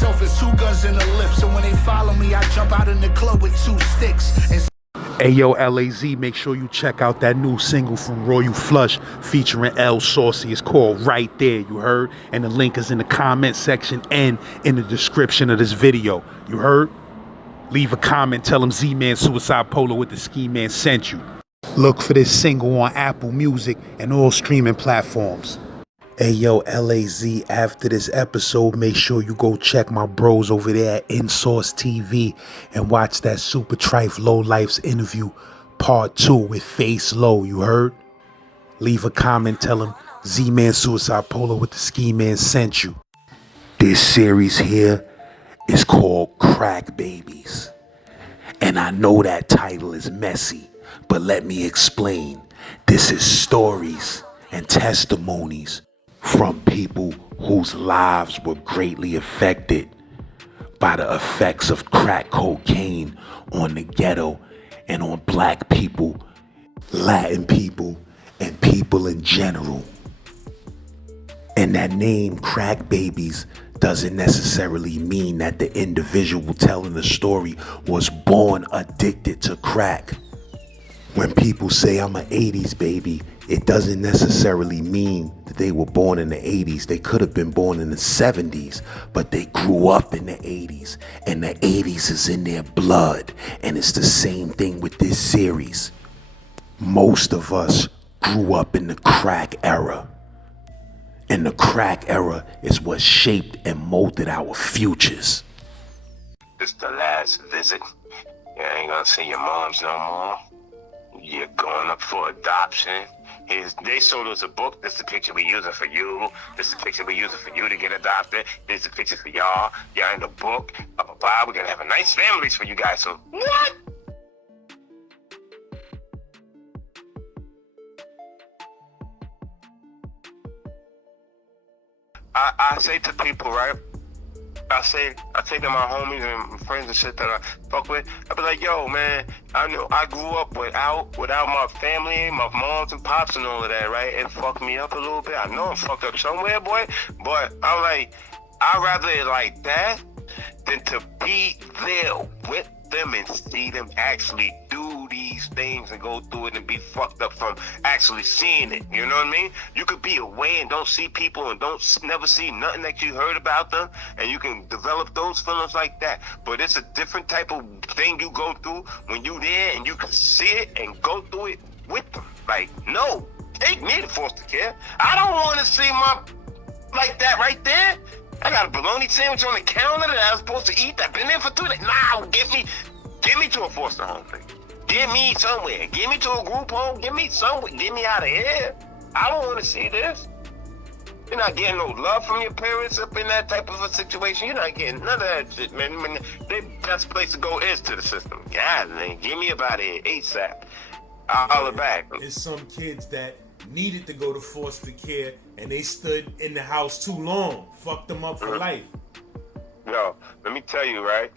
myself as 2 guns in the lip. So when they follow me, I jump out in the club with 2 sticks. And hey yo, LAZ, make sure you check out that new single from Royal Flush featuring L Saucy. It's called Right There, you heard? And the link is in the comment section and in the description of this video, you heard? Leave a comment, tell them Z-Man Suicide Polo with the Ski Man sent you. Look for this single on Apple Music and all streaming platforms. Hey yo, LAZ, after this episode, make sure you go check my bros over there at InSource TV and watch that Super Trife Low Life's interview, part 2 with Face Low, you heard? Leave a comment, tell him Z-Man Suicide Polo with the Ski Man sent you. This series here is called Crack Babies. And I know that title is messy, but let me explain. This is stories and testimonies from people whose lives were greatly affected by the effects of crack cocaine on the ghetto and on black people, Latin people, and people in general. And that name, Crack Babies, doesn't necessarily mean that the individual telling the story was born addicted to crack. When people say I'm an 80s baby, it doesn't necessarily mean that they were born in the 80s. They could have been born in the 70s, but they grew up in the 80s, and the 80s is in their blood. And it's the same thing with this series. Most of us grew up in the crack era. And the crack era is what shaped and molded our futures. This the last visit. You ain't gonna see your moms no more. You're going up for adoption. They sold us a book. This is the picture we're using for you. This is the picture we're using for you to get adopted. This is the picture for y'all. Y'all in the book. Blah. We're gonna have a nice families for you guys. So what? I say to people, right? I say to my homies and friends and shit that I fuck with, I be like, yo, man, I know I grew up without my family, my moms and pops and all of that, right? It fucked me up a little bit. I know I'm fucked up somewhere, boy, but I'm like, I'd rather it like that than to be there with them and see them actually do these things and go through it and be fucked up from actually seeing it. You know what I mean? You could be away and don't see people and never see nothing that you heard about them, and you can develop those feelings like that. But it's a different type of thing you go through when you there and you can see it and go through it with them. Like, no, take me to foster care. I don't want to see my like that right there. I got a bologna sandwich on the counter that I was supposed to eat. I've been there for 2 days. Nah, get me to a foster home, thing. Get me somewhere. Get me to a group home. Get me somewhere. Get me out of here. I don't want to see this. You're not getting no love from your parents up in that type of a situation. You're not getting none of that shit, man. The best place to go is to the system. God, man, get me up out of here ASAP. I'll holler back. There's some kids that needed to go to foster care and they stood in the house too long. Fucked them up for life. Yo, let me tell you, right?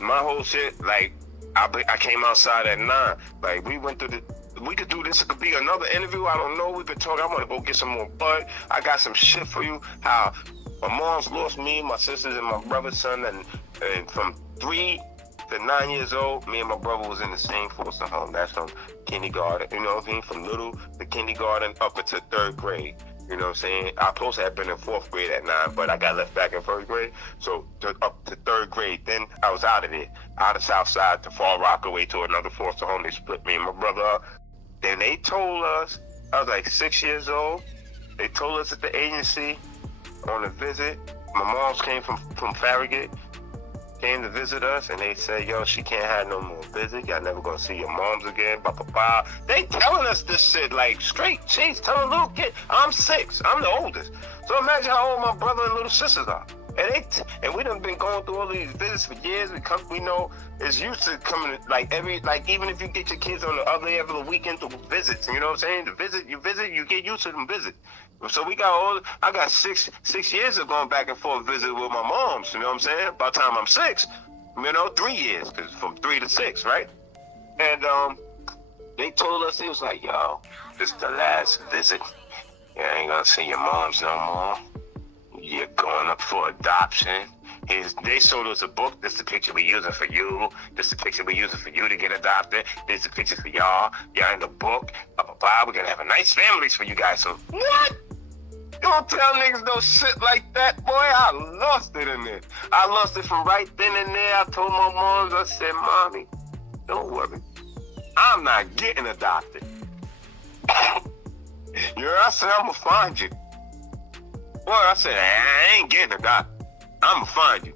My whole shit, like, I came outside at 9. Like, we went through we could do this. It could be another interview. I don't know. We've been talking. I want to go get some more bud. I got some shit for you. How my mom's lost me, my sisters, and my brother's son. And from 3 to 9 years old, me and my brother was in the same foster home. That's from kindergarten. You know what I mean? From little to kindergarten up into 3rd grade. You know what I'm saying? I supposed to have been in 4th grade at 9, but I got left back in 1st grade. So up to 3rd grade, then I was out of it. Out of South Side to Fall Rockaway to another foster home. They split me and my brother up. Then they told us, I was like 6 years old. They told us at the agency on a visit. My moms came from Farragut, came to visit us, and they said, yo, she can't have no more visit. Y'all never gonna see your moms again. Blah, blah, blah. They telling us this shit like straight. She's telling a little kid, I'm 6. I'm the oldest. So imagine how old my brother and little sisters are. And we done been going through all these visits for years. We know it's used to coming even if you get your kids on the every weekend to visits, you know what I'm saying? You get used to them visits. So I got six years of going back and forth visit with my moms, you know what I'm saying? By the time I'm 6, 3 years, cause from 3 to 6, right? And they told us, it was like, yo, this is the last visit. You ain't gonna see your moms no more. You're going up for adoption. They showed us a book. This is the picture we using for you. This is the picture we using for you to get adopted. This is the picture for y'all. Y'all in the book. Blah, blah, blah. We're gonna have a nice families for you guys. So what? You don't tell niggas no shit like that, boy. I lost it in there. I lost it from right then and there. I told my moms, I said, Mommy, don't worry. I'm not getting adopted. You know, I said, I'm gonna find you. Boy, I said, I ain't getting adopted. I'm gonna find you.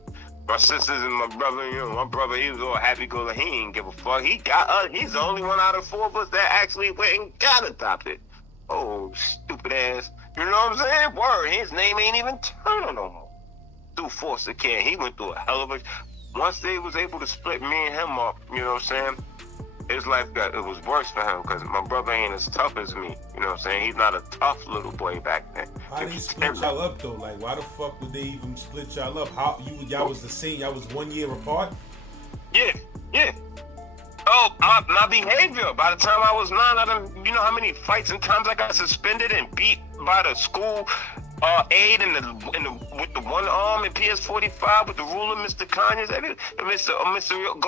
My sisters and my brother, you know, my brother, he was all happy-go-lucky. He ain't give a fuck. He's the only one out of 4 of us that actually went and got adopted. Oh, stupid ass. You know what I'm saying? Word, his name ain't even Turner no more. Through Fostercare, he went through a hell of a... Once they was able to split me and him up, you know what I'm saying? His life it was worse for him because my brother ain't as tough as me. You know what I'm saying? He's not a tough little boy back then. How they split y'all up though? Like, why the fuck would they even split y'all up? How y'all was the same? Y'all was 1 year apart? Yeah. Oh, my behavior. By the time I was 9, you know how many fights and times I got suspended and beat by the school aide with the one arm in PS45 with the ruler, Mr. Conyers, Mr.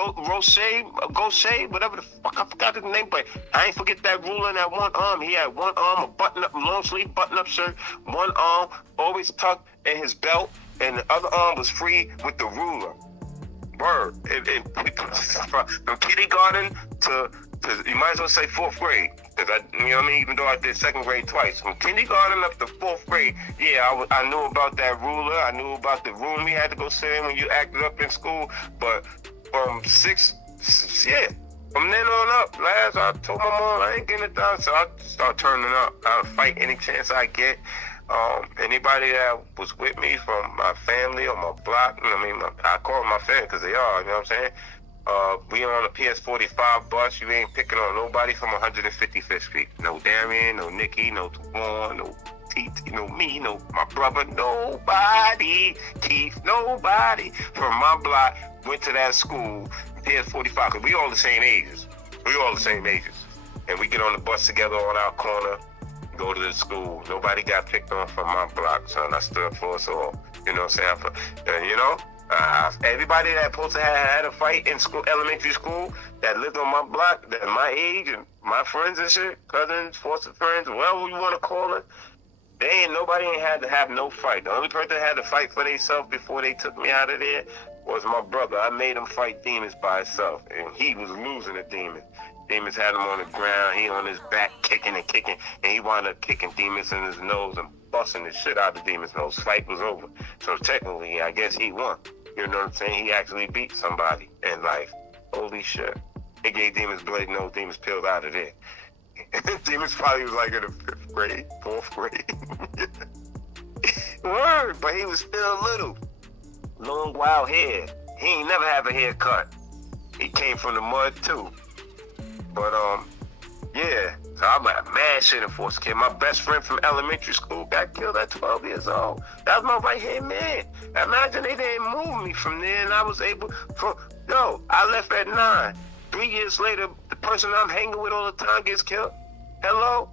Gaucher, whatever the fuck, I forgot his name, but I ain't forget that ruler in that one arm. He had one arm, a button-up, long sleeve button-up shirt, one arm always tucked in his belt, and the other arm was free with the ruler. Word. From kindergarten to you might as well say 4th grade. Cause you know what I mean? Even though I did 2nd grade twice. From kindergarten up to 4th grade, yeah, I knew about that ruler. I knew about the room we had to go sit in when you acted up in school. But from 6, from then on up, I told my mom I ain't getting it done. So I start turning up. I'll fight any chance I get. Anybody that was with me from my family or my block, you know what I mean? I call them my family because they are, you know what I'm saying? We on a PS45 bus. You ain't picking on nobody from 155th Street. No Darian, no Nikki, no Twan, no TT, no me, no my brother, nobody. Keith, nobody from my block went to that school, PS45, because we all the same ages. And we get on the bus together on our corner, go to the school. Nobody got picked on from my block, son. I stood for us all. You know what I'm saying? You know? Everybody that supposed to have had a fight in school, elementary school, that lived on my block, that my age and my friends and shit, cousins, foster friends, whatever you want to call it, nobody ain't had to have no fight. The only person that had to fight for themselves before they took me out of there was my brother. I made him fight demons by himself, and he was losing the demons. Demons had him on the ground, he on his back kicking, and he wound up kicking demons in his nose and busting the shit out of demons' nose. Fight was over. So technically, I guess he won. You know what I'm saying? He actually beat somebody in life. Holy shit. He gave demons blood, no demons peeled out of there. Demons probably was like in the 5th grade, 4th grade. Word, but he was still little. Long, wild hair. He ain't never have a haircut. He came from the mud too. But yeah. So I'm like mad shit in Fostercare. My best friend from elementary school got killed at 12 years old. That was my right hand man. Imagine they didn't move me from there, and I was able. I left at 9. 3 years later, the person I'm hanging with all the time gets killed. Hello,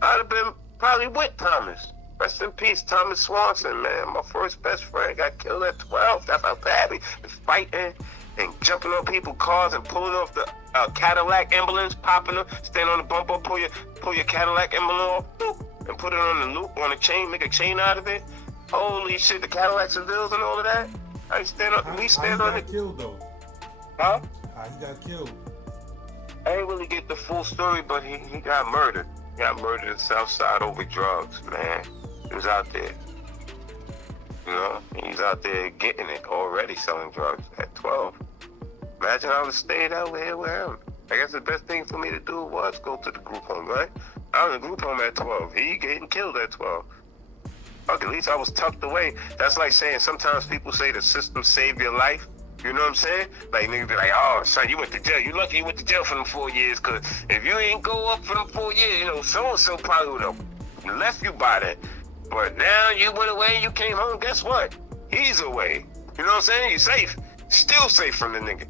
I'd have been probably with Thomas. Rest in peace, Thomas Swanson, man. My first best friend got killed at 12. That's how bad we fighting and jumping on people's cars and pulling off the Cadillac emblems, popping them, stand on the bumper, pull your Cadillac emblem off, and put it on the loop, on a chain, make a chain out of it. Holy shit, the Cadillac Sevilles and all of that. We stand on it. Killed though. Huh? How he got killed? I ain't really get the full story, but he got murdered. He got murdered in Southside over drugs, man. He was out there. You know, he's out there getting it already, selling drugs at 12. Imagine I would have stayed out here with him. I guess the best thing for me to do was go to the group home, right? I was in the group home at 12. He getting killed at 12. Fuck, at least I was tucked away. That's like saying sometimes people say the system saved your life. You know what I'm saying? Like, niggas be like, oh, son, you went to jail. You lucky you went to jail for them 4 years, because if you ain't go up for them 4 years, you know, so-and-so probably would have left you by that. But now you went away, you came home, guess what? He's away. You know what I'm saying? You safe. Still safe from the nigga.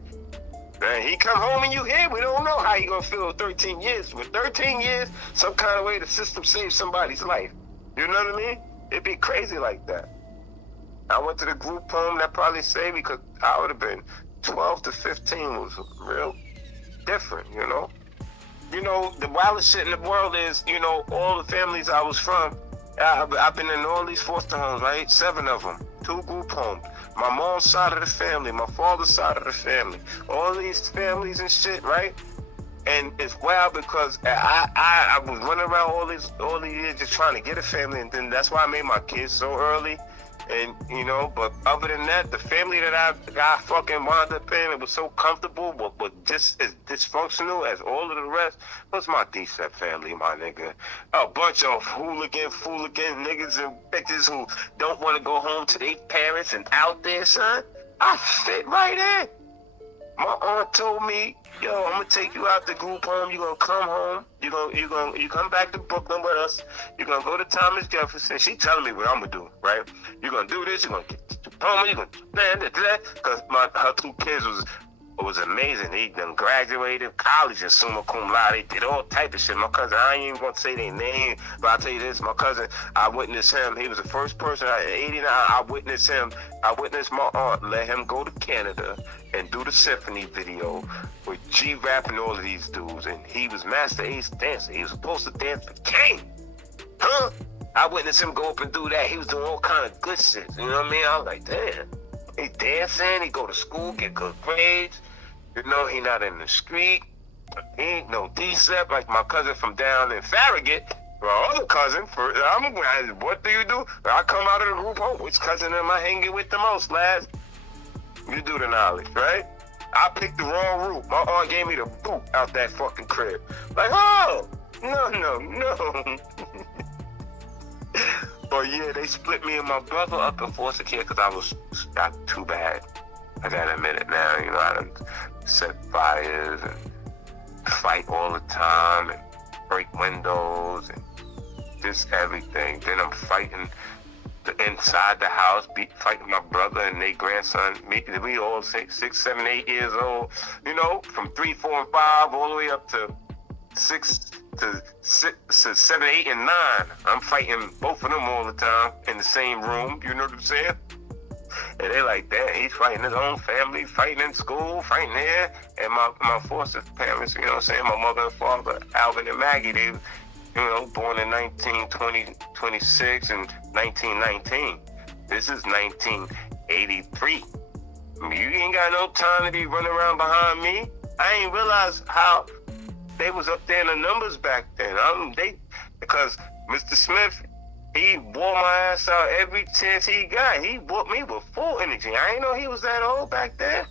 Man, he come home and you here, we don't know how he gonna feel 13 years. With 13 years, some kind of way the system saves somebody's life. You know what I mean? It'd be crazy like that. I went to the group home. That probably saved me because I would have been 12 to 15 was real different, you know. You know, the wildest shit in the world is, you know, all the families I was from, I've been in all these foster homes, right? 7 of them, 2 group homes. My mom's side of the family, my father's side of the family, all these families and shit, right? And it's wild because I was running around all these years just trying to get a family, and then that's why I made my kids so early. And, you know, but other than that, the family that I fucking wound up in, it was so comfortable, but just as dysfunctional as all of the rest, was my D-Set family, my nigga. A bunch of hooligan niggas and bitches who don't want to go home to their parents and out there, son. I fit right in. My aunt told me, yo, I'm gonna take you out the group home. You're gonna come home. You come back to Brooklyn with us. You're gonna go to Thomas Jefferson. She telling me what I'm gonna do, right? You're gonna do this. You're gonna get the diploma. You're gonna do that. Because her 2 kids was amazing. They done graduated college and summa cum laude. They did all type of shit. My cousin, I ain't even gonna say their name, but I'll tell you this. My cousin, I witnessed him. He was the first person at 89. I witnessed him. I witnessed my aunt let him go to Canada and do the symphony video with G-Rap and all of these dudes. And he was Master Ace dancer. He was supposed to dance for King. Huh? I witnessed him go up and do that. He was doing all kind of good shit. You know what I mean? I was like, damn. He dancing. He go to school, get good grades. You know, he not in the street. He ain't no D-Sep like my cousin from down in Farragut. My other cousin, what do you do? I come out of the group home. Which cousin am I hanging with the most, lads? You do the knowledge, right? I picked the wrong route. My aunt gave me the boot out that fucking crib. Like, oh, no. But yeah, they split me and my brother up in Fostercare because I was not too bad. I gotta admit it now. You know, I done set fires and fight all the time and break windows and just everything. Then I'm fighting inside the house, fighting my brother and their grandson. We all 6, 7, 8 years old. You know, from 3, 4, and 5 all the way up to 6 to 7, 8, and 9. I'm fighting both of them all the time in the same room. You know what I'm saying? And they're like, damn, he's fighting his own family, fighting in school, fighting here. And my foster parents, you know what I'm saying, my mother and father, Alvin and Maggie, they, you know, born in 1926 and 1919. This is 1983. You ain't got no time to be running around behind me. I ain't realize how they was up there in the numbers back then. Because Mr. Smith, he wore my ass out every chance he got. He whooped me with full energy. I ain't know he was that old back then.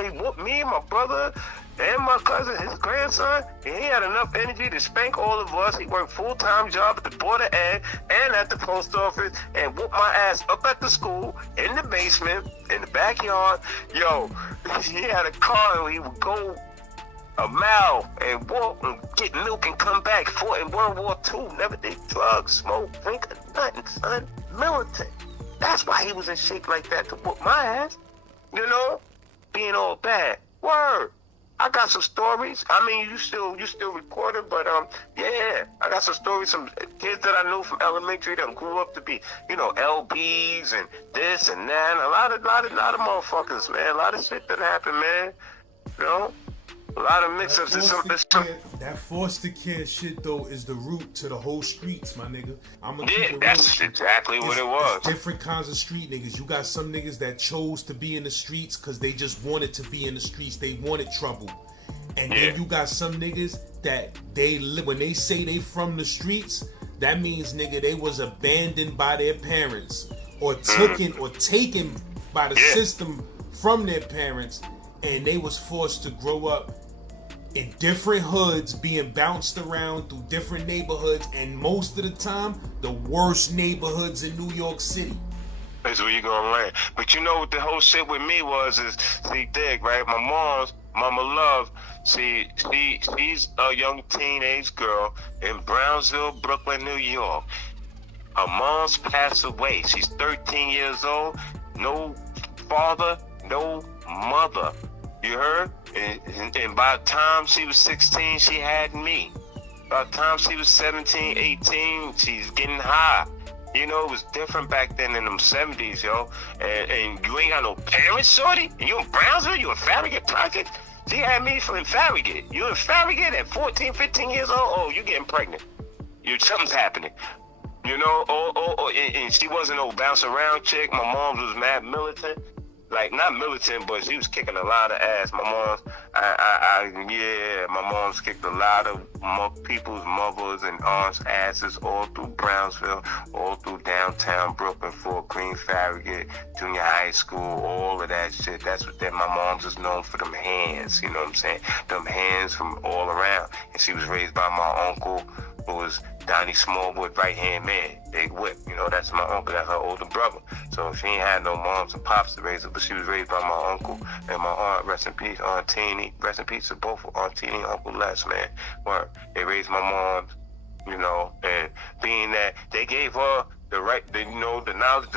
He whooped me and my brother and my cousin, his grandson. And he had enough energy to spank all of us. He worked full-time job at the Board of Ed and at the post office and whooped my ass up at the school, in the basement, in the backyard. Yo, he had a car and he would go a mile and walk and get milk and come back. Fought in World War II. Never did drugs, smoke, drink, or nothing, son. Militant. That's why he was in shape like that, to whoop my ass. You know? Being all bad. Word. I got some stories. I mean, you still recording, but yeah, I got some stories. Some kids that I knew from elementary that grew up to be, you know, LBs and this and that. A lot of motherfuckers, man. A lot of shit that happened, man. You know? A lot of mix-ups. That foster care shit, though, is the root to the whole streets, my nigga. Yeah, that's exactly what it was. It's different kinds of street niggas. You got some niggas that chose to be in the streets because they just wanted to be in the streets. They wanted trouble. And then you got some niggas that when they say they from the streets, that means, nigga, they was abandoned by their parents or taken by the system from their parents, and they was forced to grow up in different hoods, being bounced around through different neighborhoods, and most of the time, the worst neighborhoods in New York City. That's where you gonna land. But you know what the whole shit with me is, see, dig, right? My Mama Love, see, she's a young teenage girl in Brownsville, Brooklyn, New York. Her mom's passed away. She's 13 years old, no father, no mother. You heard? And by the time she was 16, she had me. By the time she was 17, 18, she's getting high. You know, it was different back then in them 70s, yo. And you ain't got no parents, shorty? And you in Brownsville? You in Farragut Project? She had me from Farragut. You in Farragut at 14, 15 years old? Oh, you getting pregnant. Something's happening. You know, and she wasn't no bounce around chick. My mom was mad militant. Like, not militant, but she was kicking a lot of ass. My mom's, my mom's kicked a lot of people's mothers and aunts' asses all through Brownsville, all through downtown Brooklyn, Fort Greene, Farragut, junior high school, all of that shit. That's what my mom's is known for, them hands, you know what I'm saying? Them hands from all around. And she was raised by my uncle, who was Donnie Smallwood, right-hand man, Big Whip. You know, that's my uncle, that's her older brother. So she ain't had no moms and pops to raise her, but she was raised by my uncle and my aunt, rest in peace, Aunt Teeny. Rest in peace to both Aunt Teeny and Uncle Les, man. Well, they raised my mom, you know, and being that they gave her the right, you know, the knowledge,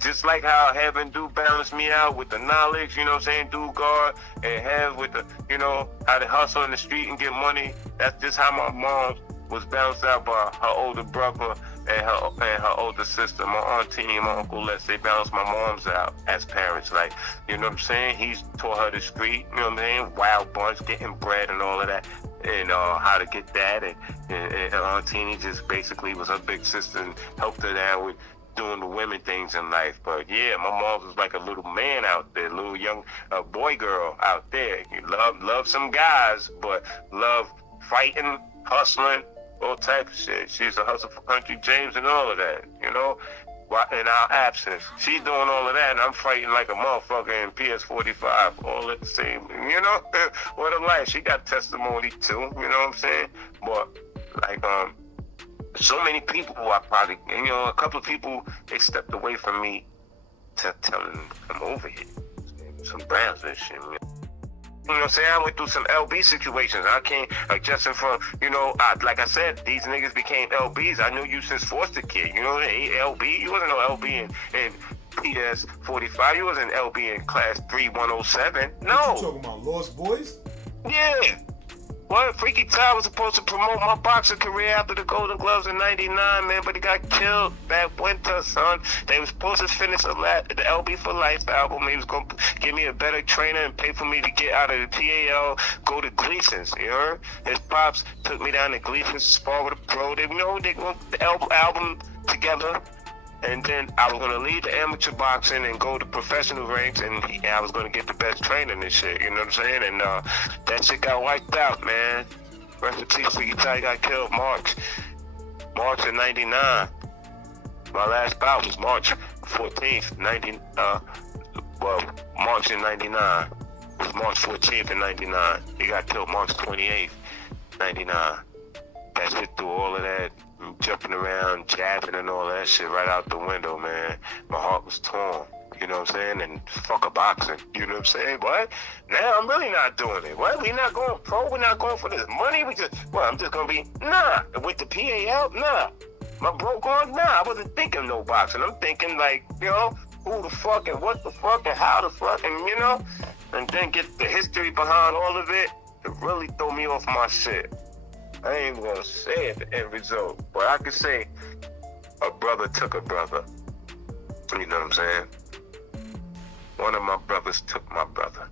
just like how Heaven do balance me out with the knowledge, you know what I'm saying, do guard, and have with the, you know, how to hustle in the street and get money. That's just how my mom was bounced out by her older brother and her older sister, my Aunt Teeny and my Uncle Les. They bounced my moms out as parents. Like, you know what I'm saying? He's taught her the street, you know what I'm saying? Wild bunch, getting bread and all of that, and how to get that. And Aunt Teeny just basically was her big sister and helped her down with doing the women things in life. But yeah, my mom was like a little man out there, little young boy girl out there. You love some guys, but love fighting, hustling, all type of shit. She used to hustle for Country James and all of that, you know, in our absence. She's doing all of that, and I'm fighting like a motherfucker in PS45, all at the same, you know, what a life. She got testimony too, you know what I'm saying? But, like, so many people I probably, you know, a couple of people, they stepped away from me to tell them to come over here. Some Browns and shit, man. You know what I'm saying? I went through some LB situations. I came adjusting from, you know, like I said, these niggas became LBs. I knew you since Fostercare. You know, LB, you wasn't no LB in PS45. You wasn't LB in class 3107. No. What you talking about, Lost Boys? Yeah. What? Freaky Ty was supposed to promote my boxing career after the Golden Gloves in '99, man, but he got killed that winter, son. They were supposed to finish the LB for Life album. He was going to give me a better trainer and pay for me to get out of the PAL, go to Gleason's, you heard? His pops took me down to Gleason's, spar with a pro. They, you know, they wrote the album together. And then I was going to leave the amateur boxing and go to professional ranks, and I was going to get the best training and shit, you know what I'm saying? And that shit got wiped out, man. Rest in peace, Freaky Ty got killed March of '99. My last bout was March 14th, March in '99. It was March 14th in '99. He got killed March 28th, '99. That shit through all of that, jumping around, jabbing and all that shit right out the window, man. My heart was torn, you know what I'm saying? And fuck a boxing, you know what I'm saying? What? Now I'm really not doing it. What? We not going pro? We're not going for this money? I'm just gonna be, nah. With the PAL, nah. My bro going, nah. I wasn't thinking no boxing. I'm thinking like, you know, who the fuck and what the fuck and how the fuck and, you know, and then get the history behind all of it to really throw me off my shit. I ain't even gonna say it, the end result, but I can say a brother took a brother. You know what I'm saying? One of my brothers took my brother.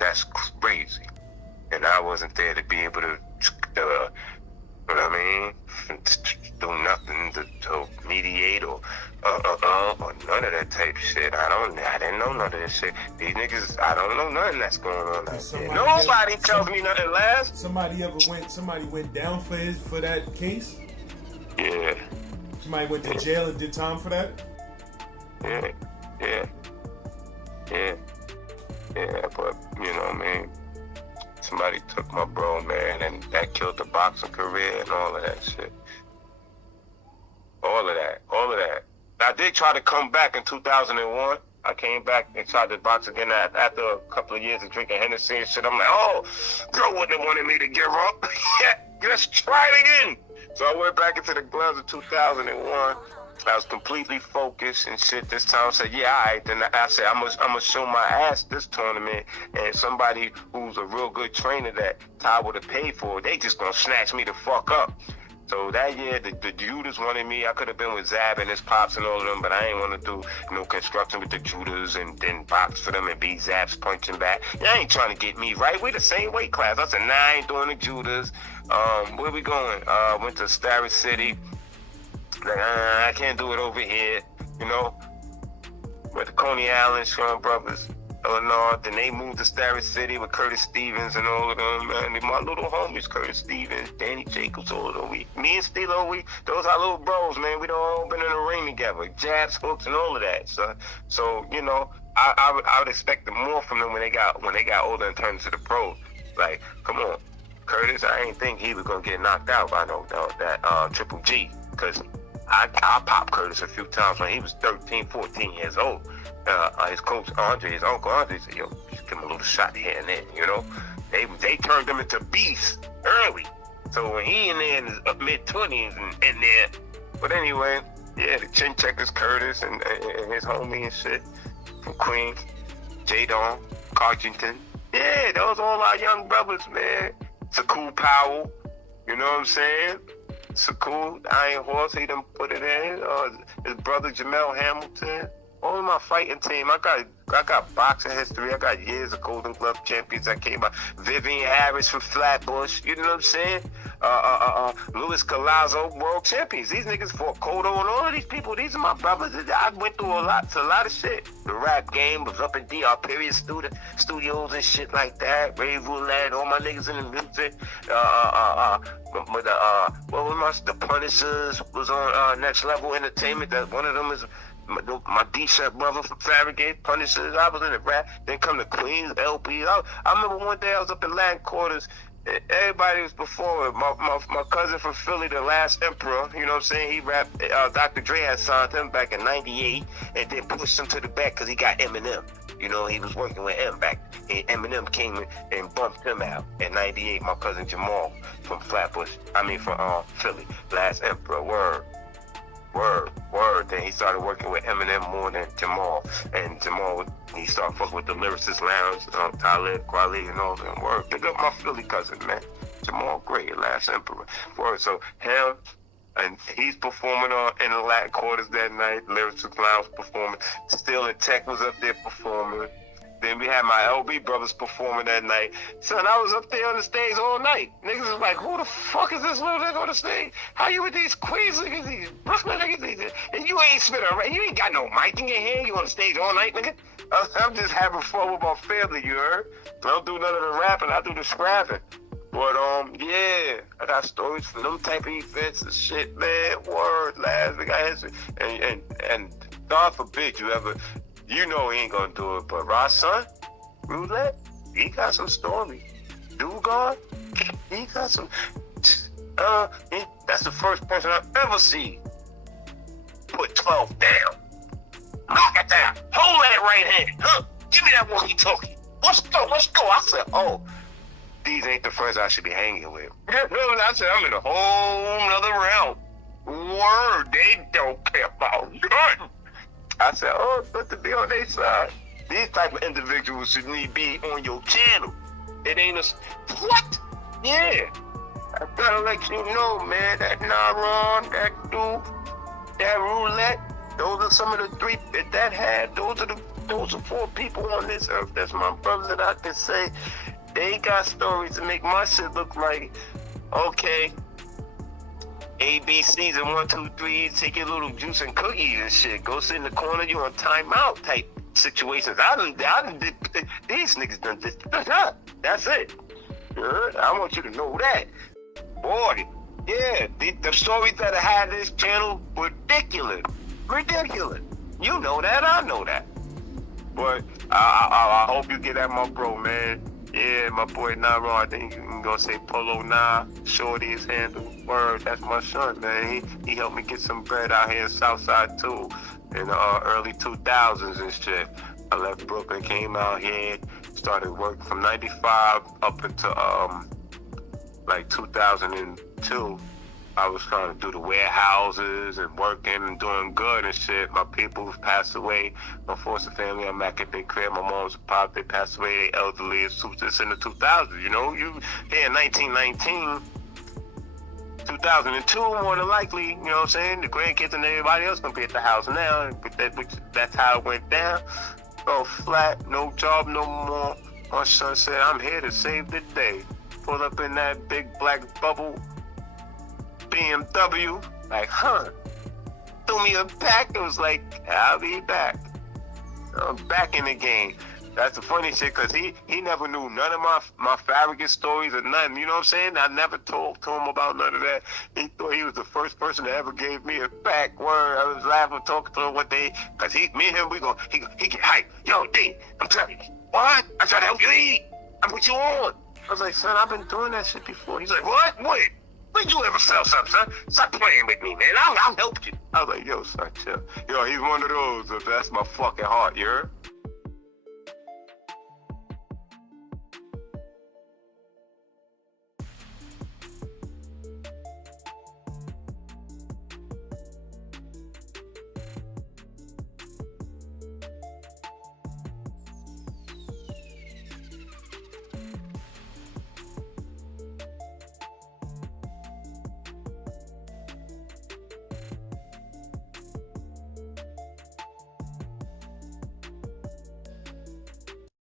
That's crazy. And I wasn't there to be able to, you know what I mean? Do nothing to mediate or none of that type of shit. I didn't know none of that shit. These niggas, I don't know nothing that's going on out there. Nobody tells me nothing last. Somebody went down for that case? Yeah. Somebody went to jail and did time for that? Yeah, but you know what I mean? Somebody took my bro, man, and that killed the boxing career and all of that shit. All of that. I did try to come back in 2001. I came back and tried to box again after a couple of years of drinking Hennessy and shit. I'm like, oh, bro wouldn't have wanted me to give up. Yeah, let's try it again. So I went back into the gloves of 2001. I was completely focused and shit this time. I said, yeah, all right. Then I said, I'm gonna show my ass this tournament, and somebody who's a real good trainer that Ty would have paid for, they just gonna snatch me the fuck up. So So that year, the Judas wanted me. I could have been with Zab and his pops and all of them, but I ain't want to do construction with the Judas and then box for them and be Zab's punching back. Y'all ain't trying to get me right. We the same weight class. I said, nah, I ain't doing the Judas. Where we going? Went to Starrett City. Like, I can't do it over here. With the Coney Island, Sean Brothers. Illinois. Then they moved to Starrett City with Curtis Stevens and all of them, man. And my little homies, Curtis Stevens, Danny Jacobs, all of them. Me and Stilo, those are little bros, man. We all been in the ring together, jabs, hooks, and all of that. So I would expect more from them when they got older and turned to the pros. Like, come on, Curtis. I ain't think he was gonna get knocked out by that Triple G, because I popped Curtis a few times when he was 13, 14 years old. His coach Andre, his uncle Andre said, "Yo, just give him a little shot here and there." They turned him into beasts early. So when he in there in his mid-20s and in there, but anyway, yeah, the chin checkers Curtis and his homie and shit from Queens, J-Don, Cartington. Yeah, those all our young brothers, man. Sakul Powell, you know what I'm saying? Sakul, Iron Horse, he done put it in. His brother Jamel Hamilton. All of my fighting team, I got boxing history. I got years of Golden Glove champions that came out. Vivian Harris from Flatbush, you know what I'm saying? Luis Galazzo, world champions. These niggas fought Cotto and all of these people. These are my brothers. I went through a lot of shit. The rap game was up in DR Period Studios and shit like that. Ray Roulette, all my niggas in the music. The Punishers was on Next Level Entertainment. That one of them is my D-Shep brother from Farragut, Punishers. I was in the rap. Then come to Queens, LP. I remember one day I was up in Latin Quarters. Everybody was performing. My cousin from Philly, the Last Emperor, you know what I'm saying? He rapped. Dr. Dre had signed him back in '98 and then pushed him to the back because he got Eminem. He was working with M back. And Eminem came and bumped him out in '98. My cousin Jamal from Flatbush. From Philly. Last Emperor. Word. Then he started working with Eminem more than Jamal. And Jamal, he started fucking with the Lyricist Lounge, Talib, Kweli, and all them. Word. Pick up my Philly cousin, man. Jamal Gray, Last Emperor. Word. So him, and he's performing in the Latin Quarters that night. Lyricist Lounge performing. Still in Tech was up there performing. Then we had my LB brothers performing that night. Son, I was up there on the stage all night. Niggas was like, who the fuck is this little nigga on the stage? How you with these Queens niggas, these Brooklyn niggas, and you ain't spitting around. You ain't got no mic in your hand. You on the stage all night, nigga? I'm just having fun with my family, you heard? I don't do none of the rapping. I do the scrapping. But, yeah, I got stories from them type of events and shit, man. Word, last we got history. And God forbid you ever... he ain't gonna do it, but Rasan, Roulette, he got some stories. Dugard, he got some. That's the first person I've ever seen put 12 down. Knock it down. Hold that right hand. Give me that walkie-talkie. Let's go. I said, oh, these ain't the friends I should be hanging with. I said, I'm in a whole nother realm. Word, they don't care about nothing. I said, oh, it's good to be on their side. These type of individuals should need be on your channel. It ain't what? Yeah. I gotta let you know, man, that Naron, that Duke, that Roulette, those are some of the three that had, those are 4 people on this earth. That's my brothers that I can say. They got stories to make my shit look like, okay, ABCs and 1, 2, 3, take your little juice and cookies and shit. Go sit in the corner, you on timeout type situations. I done did these niggas done this. That's it. I want you to know that. Boy, yeah, the stories that I had this channel, ridiculous. You know that, I know that. But I hope you get at my bro, man. Yeah, my boy Naron, I think you can go say Polo Nah, Shorty is handle. Word, that's my son, man. He helped me get some bread out here in Southside too, in the early 2000s and shit. I left Brooklyn, came out here, started working from 95 up until like 2002. I was trying to do the warehouses and working and doing good and shit. My people passed away. My foster family, I'm back at their crib. My mom's and pop, they passed away. They elderly. It's in the 2000s, you know? You here in 1919, 2002, more than likely, you know what I'm saying? The grandkids and everybody else gonna be at the house now. That's how it went down. Fell flat, no job no more. My son said, I'm here to save the day. Pulled up in that big black bubble BMW, like, threw me a pack. It was like, I'll be back. I'm back in the game. That's the funny shit, because he never knew none of my Farragut stories or nothing. You know what I'm saying? I never talked to him about none of that. He thought he was the first person that ever gave me a back word. I was laughing, talking to him because me and him, he get hype. Yo, D, I'm telling you. What? I'm trying to help you eat. I put you on. I was like, son, I've been doing that shit before. He's like, what? When you ever sell something, son? Stop playing with me, man. I'll help you. I was like, yo, son, chill. Yo, he's one of those. That's my fucking heart, you heard?